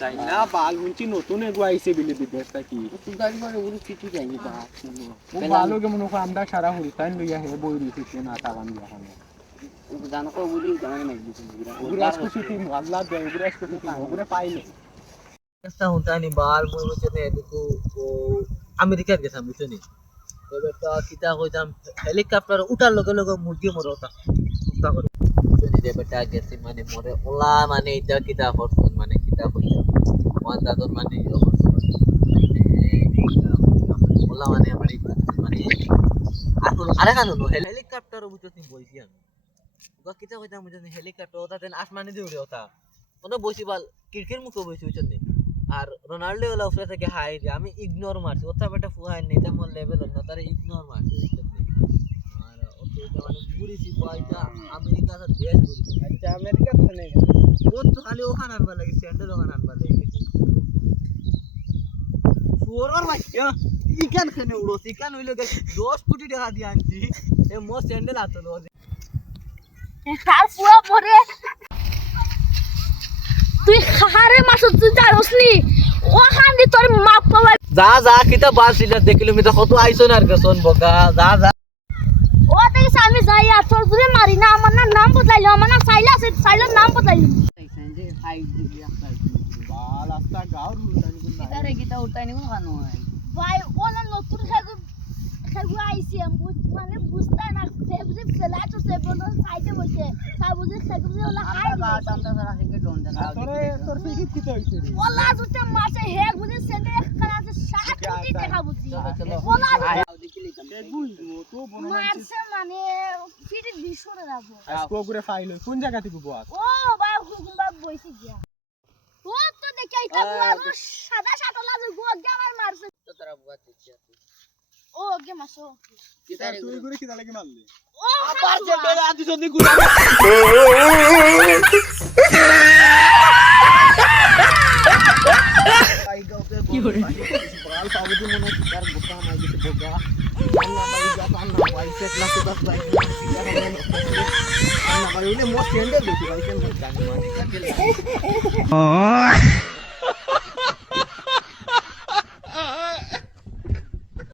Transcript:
চাইনা বাল মুঞ্চি নতুন এগো আইছে বিলি বিদেশটা কি ভালো কে মনে কর আমরা সারা হরিতান লইয়া হে বই দিতে না তালান দিয়া খানে উগরাস কুছি তিন আল্লাহ দে উগরাস কুছি তিন উগরে পাইলে চেষ্টা হতানি বাল মই বচনে এদিকো আমেরিকার গেছাম বুঝছনি এবার তো কিতা কইতাম হেলিকপ্টার উঠার লগে লগে মুরগি মরতা উঠা করে যদি যে বেটা গেছি মানে মরে ওলা মানে এটা কিতা করছন মানে কিতা কইতাম ওয়ান দাদন মানে ওলা মানে আমার মানে আসলে আরে কানো হেলিকপ্টার বুঝছনি বইছি আমি কিতা কইতাম বুঝছনি হেলিকপ্টার ওটা দেন আসমানে দিয়ে উড়ে ওটা ওটা বইছি বাল কিরকির মুখে বইছি বুঝছনি আর রোনাল্ডো ওলা উপরে থেকে হাই দে আমি ইগনোর মারছি ওটা বেটা ফুহাই নেই তা মোর লেভেল না তারে ইগনোর মারছি আর ওটা মানে বুড়িছি বয়টা আমেরিকা তো দেশ বুড়ি আচ্ছা আমেরিকা খানে ও তো খালি ওখানে আনবা লাগে স্যান্ডেল ওখানে আনবা লাগে সুরর বাচ্চা ইকান খানে উড়ো ইকান হইলো 10 কোটি টাকা দিয়ে আনছি এ মোর স্যান্ডেল আতলো কাল পুরো পরে তুই হারে মাসুদ তুই জানোস নি ওখানে তোর মাপ পাওয়াই যা যা কিতা বাসিলা দেখিলো মিতা কত আইছন আর গছন বগা যা যা ও দেখ আমি যাই আর তোর দূরে মারি না আমার নাম বদলাইলো আমার নাম সাইলার নাম বদলাইলো বাল আস্তা গাও রুলতানি গুন কিতারে কিতা উঠাইনি কোন কানো হয় ভাই ওলা নতুন খেগু আইছি মানে বুঝতে না সে বুঝে ফেলা তো সে বলো সাইডে বসে তা বুঝে খেগু ওলা হাই আমরা সারা থেকে ডন দেখা তোরে তোর ফিকি কি তো হইছে রে ওলা দুটা মাসে হে বুঝে সেন্ডে কাছে 60 কোটি টাকা বুঝি ওলা তো বনো মারছে মানে ফিরে 200 রে রাখবো আজকো গুরে ফাইল কোন জায়গা থেকে বস ও ভাই হুকুমবা বইছি গিয়া ও তো দেখে আইতা বুয়া সাদা সাদা লাগে গো আমার মারছে তো তারা বুয়া দিচ্ছে ও গে মাসো কিতারে তুই গুরে কি লাগে মারলি ও আবার যে বেলা আদি সন্ধি গুলা কি করে বাল পাবদি মনে তার গোটা মাই গেছে বগা আল্লাহ বাড়ি যা আল্লাহ ভাই সেট না তো 10 ভাই আল্লাহ ভাই ওলে মোর স্ট্যান্ডার্ড দেখি ভাই কেন জানি মানে